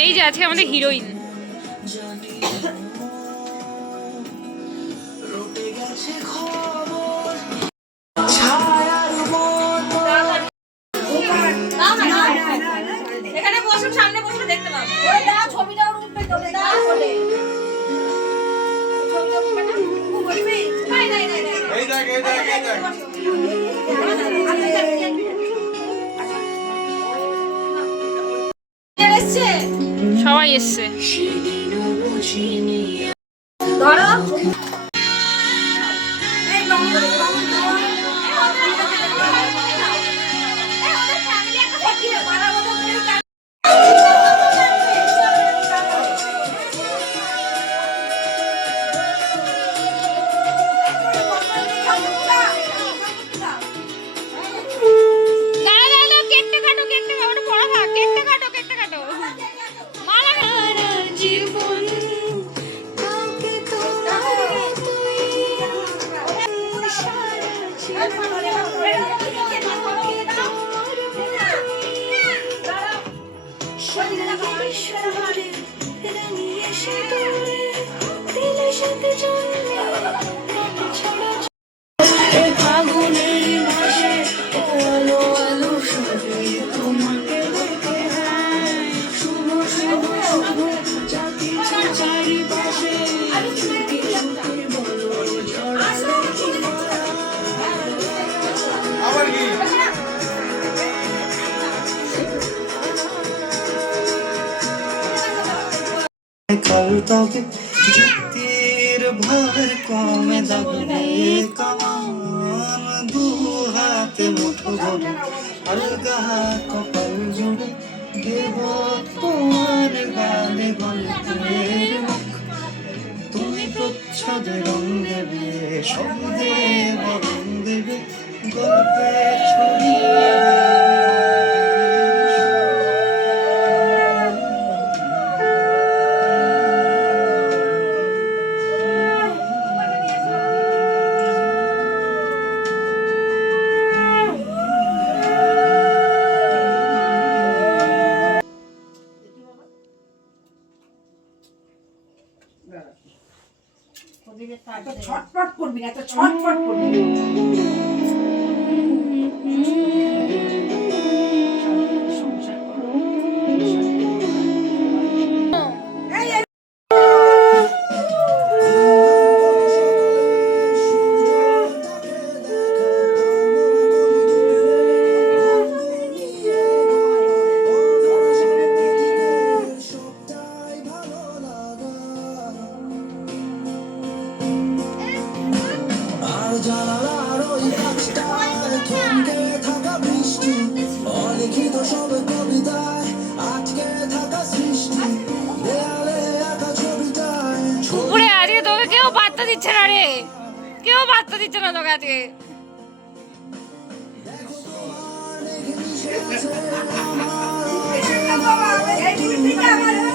এই যে আজকে আমাদের হিরোইন। এখানে বসুন, সামনে বসে দেখতে পাবো। ছবিটা উঠবে তো সবাই এসছে। ধরো তবে যুক্তির ভর কমে যাবে কামান দু হাতে মুঠো ভরে আলগা কপাল জুড়ে দেব তোমার গালে গল্পের মুখ তুমি প্রচ্ছদে রং দেবে শব্দে বরং দেবে গল্পে ছড়িয়ে ছটফট করবি না, এত ছটফট করবি না। জানালার ওই কাজটায় থমকে থাকা বৃষ্টি অলিখিত সব কবিতায় আটকে থাকা সৃষ্টি দেয়ালে আঁকা ছবিটায় উপরে আজকে তোকে কেউ বার্তা দিচ্ছে না রে, কেউ বার্তা দিচ্ছে না তোকে আজকে। এই